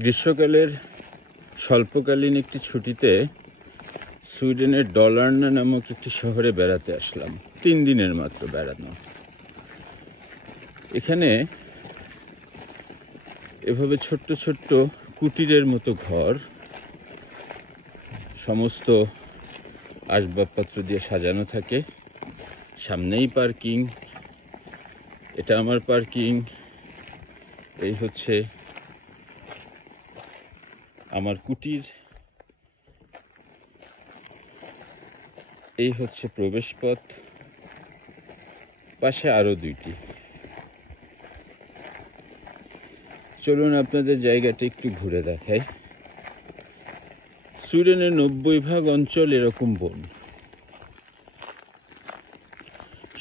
গ্রীষ্মকালের স্বল্পকালীন একটি ছুটিতে সুইডেনের ডলার্না নামক একটি শহরে বেড়াতে আসলাম। 3 দিনের মাত্র বেড়ানো। এখানে এভাবে ছোট্ট ছোট্ট কুটিরের মতো ঘর, সমস্ত আসবাবপত্র দিয়ে সাজানো থাকে। সামনেই পার্কিং, এটা আমার পার্কিং, এই হচ্ছে আমার কুটির, এই হচ্ছে প্রবেশপথ, পাশে আরো 2টি। চলুন আপনাদের জায়গাটা একটু ঘুরে দেখাই। সুইডেনের 90% অঞ্চল এরকম বন।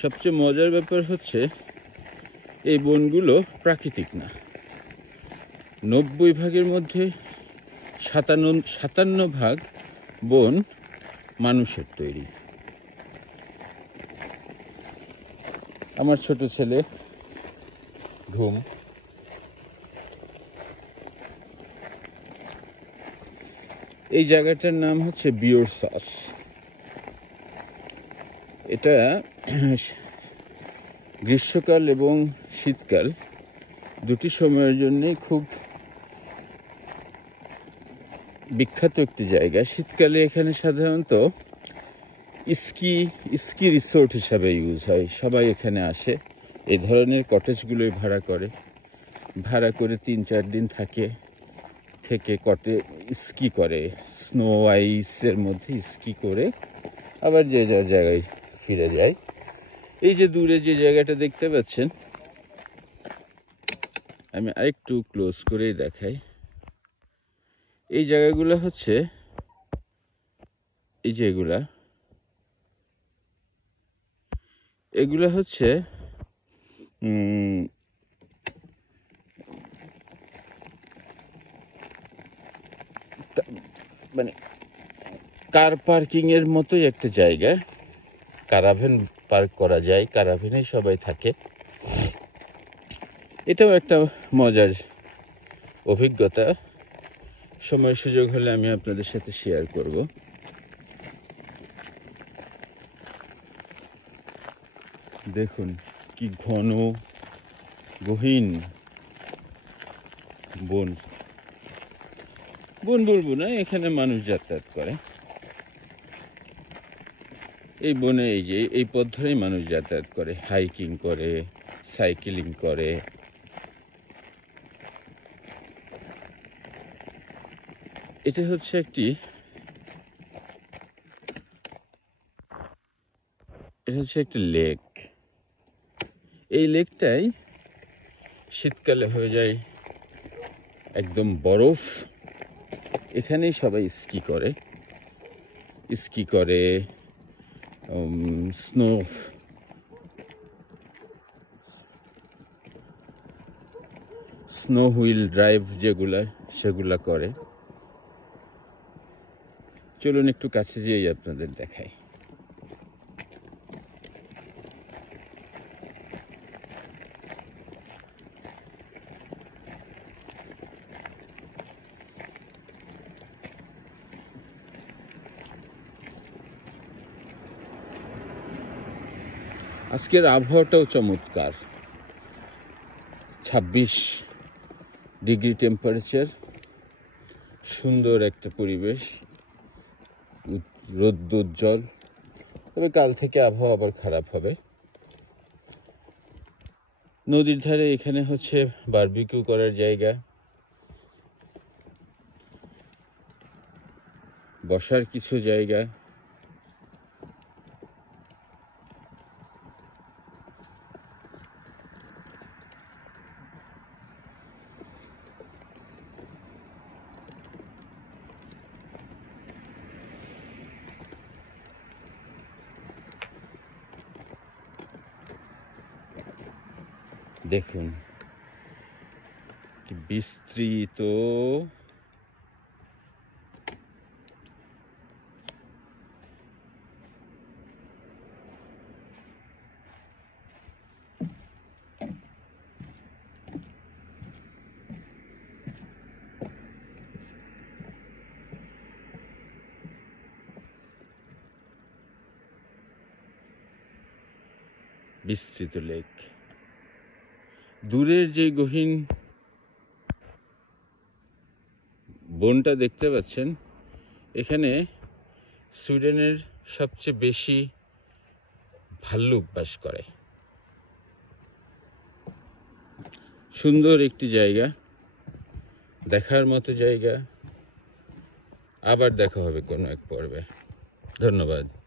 সবচেয়ে মজার ব্যাপার হচ্ছে এই বনগুলো প্রাকৃতিক না। 90% মধ্যে 57% বন মানুষের তৈরি। আমার ছোট ছেলে ঘুম। এই জায়গাটার নাম হচ্ছে বিওরসস। এটা গ্রীষ্মকাল এবং শীতকাল দুটি সময়ের জন্যই খুব বিখ্যাত একটি জায়গা। শীতকালে এখানে সাধারণত স্কি রিসোর্ট হিসাবে ইউজ হয়। সবাই এখানে আসে, এই ধরনের কটেজগুলোই ভাড়া করে 3-4 দিন থেকে স্কি করে, স্নো আইসের মধ্যে স্কি করে আবার যে যার জায়গায় ফিরে যায়। এই যে দূরে যে জায়গাটা দেখতে পাচ্ছেন, আমি আরেকটু ক্লোজ করেই দেখাই। এই জায়গাগুলো হচ্ছে, এই যে এগুলা হচ্ছে মানে কার পার্কিং এর মতোই একটা জায়গা। কারাভ্যান পার্ক করা যায়, কারাভ্যানে সবাই থাকে। এটাও একটা মজার অভিজ্ঞতা। সময় সুযোগ হলে আমি আপনাদের সাথে শেয়ার করব। দেখুন কি ঘন গহীন বন। বলবো না, এখানে মানুষ যাতায়াত করে। এই বনে এই পথ ধরেই মানুষ যাতায়াত করে, হাইকিং করে, সাইকেলিং করে। এটা হচ্ছে একটি লেক। এই লেকটাই শীতকালে হয়ে যায় একদম বরফ। এখানেই সবাই স্কি করে, স্নো হুইল ড্রাইভ সেগুলা করে। চলুন একটু কাছে যেয়ে আপনাদের দেখাই। আজকের আবহাওয়াটাও চমৎকার। 26 ডিগ্রি টেম্পারেচার, সুন্দর একটা পরিবেশ, রোদ্দুজ্জ্বল। তবে কাল থেকে আবহাওয়া আবার খারাপ হবে। নদীর ধারে এখানে হচ্ছে বারবিকিউ করার জায়গা, বসার কিছু জায়গা। দেখুন কি বিস্তৃত। বিস্তৃত লেক। দূরের যে গহীন বনটা দেখতে পাচ্ছেন, এখানে সুইডেনের সবচেয়ে বেশি ভাল্লুক বাস করে। সুন্দর একটি জায়গা, দেখার মতো জায়গা। আবার দেখা হবে কোনো এক পর্বে। ধন্যবাদ।